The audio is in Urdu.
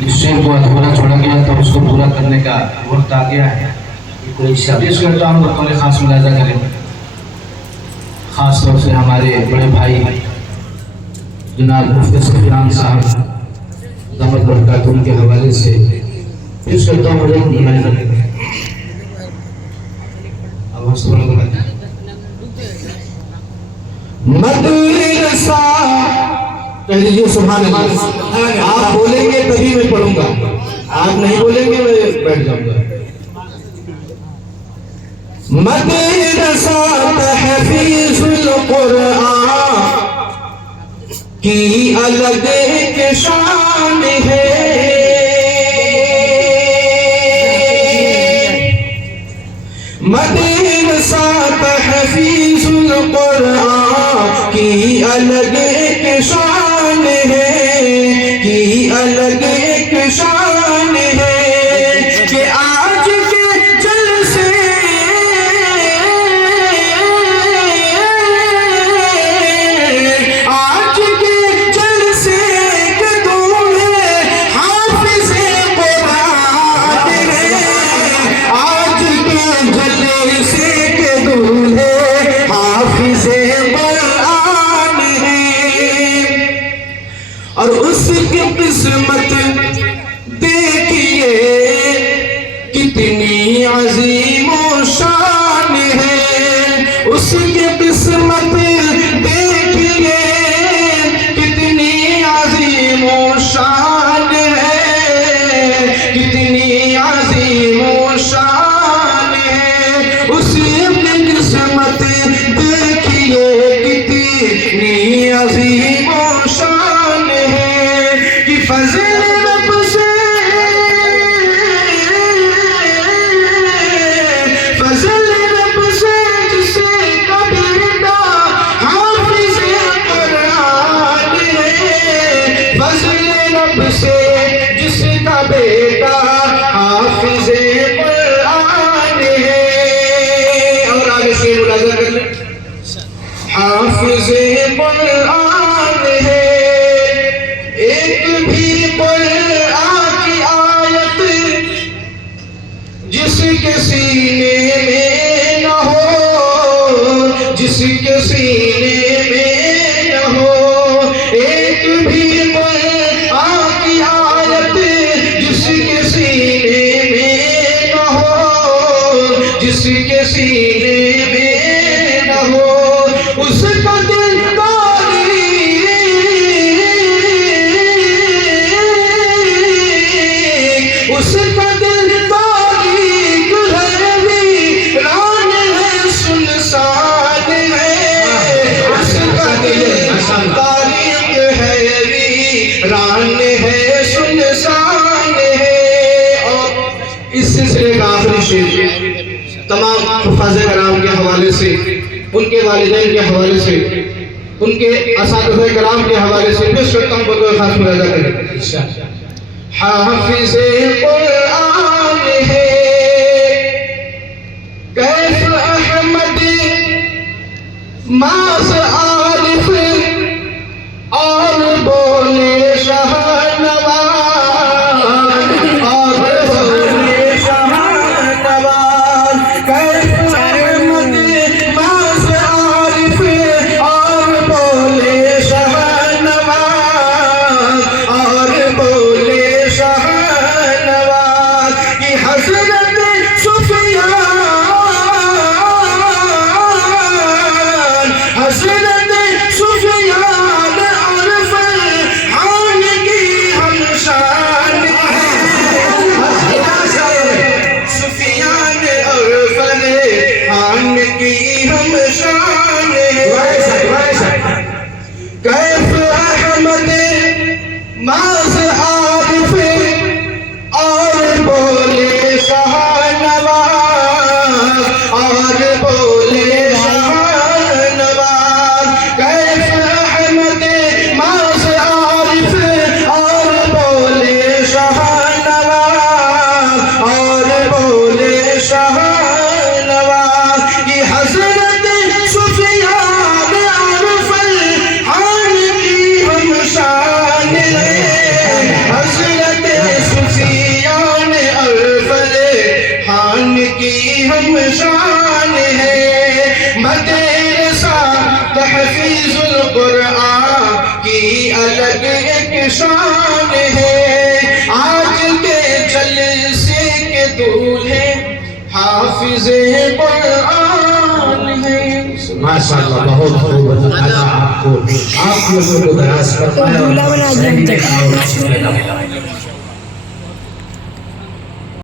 جس شعر کو ادھورا چھوڑا گیا تو اس کو پورا کرنے کا وقت آ گیا ہے. کوئی پیش کرتا ہوں بطور خاص ملاحظہ کریں. خاص طور سے ہمارے بڑے بھائی جناب مفتی سفیان صاحب دامت برکاتہم کے حوالے سے پیش کرتا ہوں. ملاحظہ کریں. مدرسہ کہہ دیجیے سبحان اللہ. آپ بولیں گے تبھی میں پڑھوں گا, آپ نہیں بولیں گے میں بیٹھ جاؤں گا. مدرسہ تحفیظ القرآن کی الگ ایک شان ہے. مدرسہ تحفیظ القرآن کی الگ ایک شان ہے, کی الگ ایک شان ہے. کہ آج کے جلسے آج کے جلسے کے دولے حافظ قرآن ہے. آج کے جلسے کے دولے حافظ قرآن ہے. اور اس کی قسمت دیکھیے کتنی عظیم و شان ہے. اس کی قسمت دیکھیے کتنی عظیم و شان ہے, کتنی عظیم و شان ہے. اس کی قسمت دیکھیے کتنی عظیم و شان ہے. کہ فضل رب سے فضل رب سے جسے کا بیٹا حافظ قرآن ہے. فضل رب سے جس کا بیٹا حافظ قرآن ہے. اور آگے سے ملاحظہ کر لیں. حافظ قرآن ہے. ایک بھی قرآن کی آیت جس کے سینے میں نہ ہو, جس کے سینے میں نہ ہو. ایک بھی قرآن کی آیت جس کے سینے میں نہ ہو, جس کے سینے میں نہ ہو. اس کا دل اس کا دل تاریک ہے, ویران ہے, سنسان ہے. اس کا دل تاریک ہے, ویران ہے, سنسان ہے. اور اس سلسلے کا آخری شعر تمام حفاظ کرام کے حوالے سے, ان کے والدین کے حوالے سے, ان کے اساتذہ کرام کے حوالے سے پیش کرتا ہوں. بطور خاص ملاحظہ کریں. حافظ قرآن ہے کیف احمد ماس عارف اور بولے شاہ نواز, اور بولے شاہ نواز. کیف احمد ماس عارف اور بولے شاہ نواز, اور بولے کی حضرت سفیان, حضرت کی ہم شان ہے، مدرسہ تحفیظ القرآن کی الگ ایک شان ہے، آج کے جلسے کے دولہے حافظ قرآن ہے۔ ماشاءاللہ بہت خوب اللہ آپ کو آپ لوگوں کو دراز فرمائے اور